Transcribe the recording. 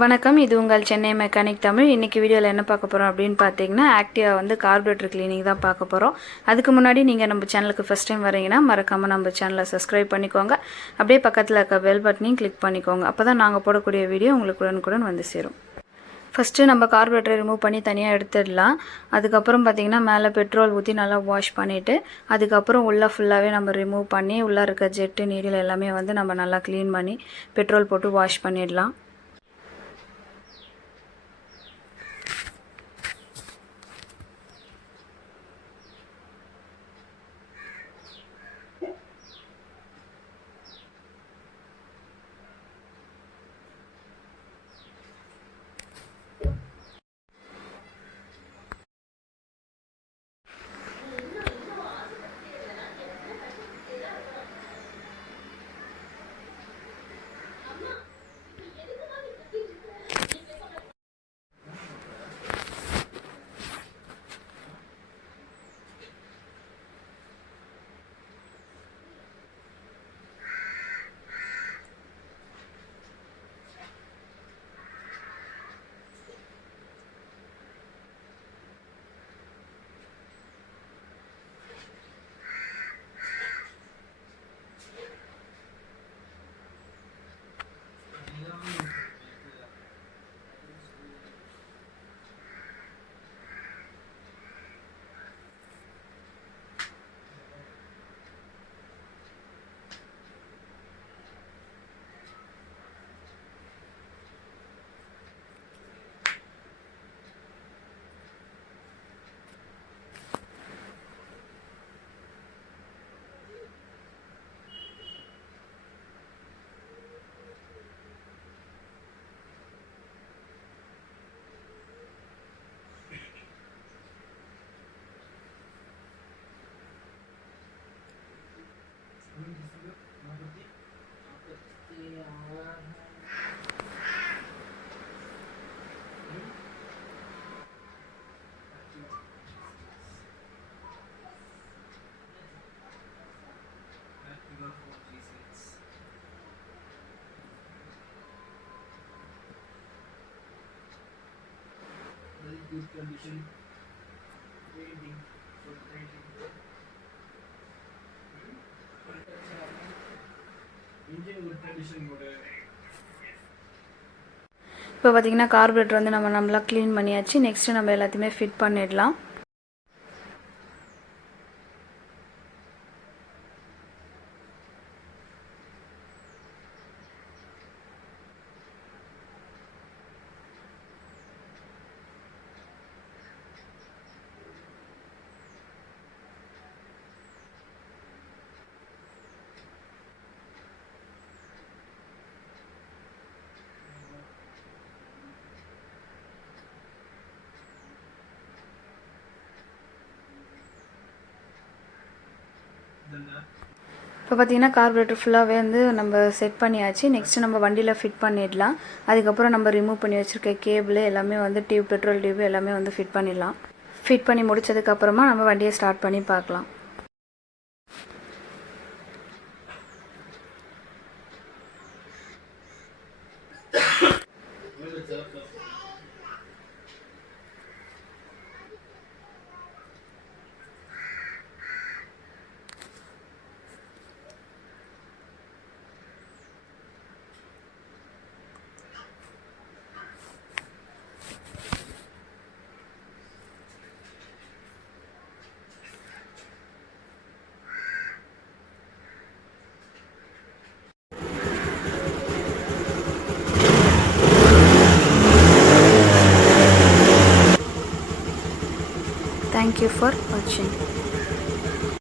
வணக்கம், இது உங்கள் சென்னை மெக்கானிக் தமிழ். இன்றைக்கி வீடியோவில் என்ன பார்க்க போகிறோம் அப்படின்னு பார்த்தீங்கன்னா, ஆக்டிவா வந்து கார்பரேட்டர் கிளீனிங் தான் பார்க்க போகிறோம். அதுக்கு முன்னாடி நீங்கள் நம்ம சேனலுக்கு ஃபஸ்ட் டைம் வரீங்கன்னா மறக்காமல் நம்ம சேனலை சப்ஸ்கிரைப் பண்ணிக்கோங்க. அப்படியே பக்கத்தில் இருக்க பெல் பட்டனையும் கிளிக் பண்ணிக்கோங்க. அப்போ தான் நாங்கள் போடக்கூடிய வீடியோ உங்களுக்கு உடனுக்குடன் வந்து சேரும். ஃபஸ்ட்டு நம்ம கார்பரேட்டரை ரிமூவ் பண்ணி தனியாக எடுத்துடலாம். அதுக்கப்புறம் பார்த்திங்கன்னா மேலே பெட்ரோல் ஊற்றி நல்லா வாஷ் பண்ணிவிட்டு அதுக்கப்புறம் உள்ளே ஃபுல்லாகவே நம்ம ரிமூவ் பண்ணி உள்ளே இருக்க ஜெட்டு நீடில் எல்லாமே வந்து நம்ம நல்லா க்ளீன் பண்ணி பெட்ரோல் போட்டு வாஷ் பண்ணிடலாம். Good condition trading for trading engine good condition mode. இப்போ பார்த்திங்கன்னா கார்பரேட்டர் வந்து நம்ம நல்லா க்ளீன் பண்ணியாச்சு. நெக்ஸ்ட்டு நம்ம எல்லாத்தையுமே ஃபிட் பண்ணிடலாம். இப்போ பார்த்திங்கன்னா கார்பரேட்டர் ஃபுல்லாகவே வந்து நம்ம செட் பண்ணியாச்சு. நெக்ஸ்ட்டு நம்ம வண்டியில் ஃபிட் பண்ணிடலாம். அதுக்கப்புறம் நம்ம ரிமூவ் பண்ணி வச்சுருக்க கேபிள் எல்லாமே வந்து டியூப், பெட்ரோல் டியூப் எல்லாமே வந்து ஃபிட் பண்ணிடலாம். ஃபிட் பண்ணி முடித்ததுக்கப்புறமா நம்ம வண்டியை ஸ்டார்ட் பண்ணி பார்க்கலாம். Thank you for watching.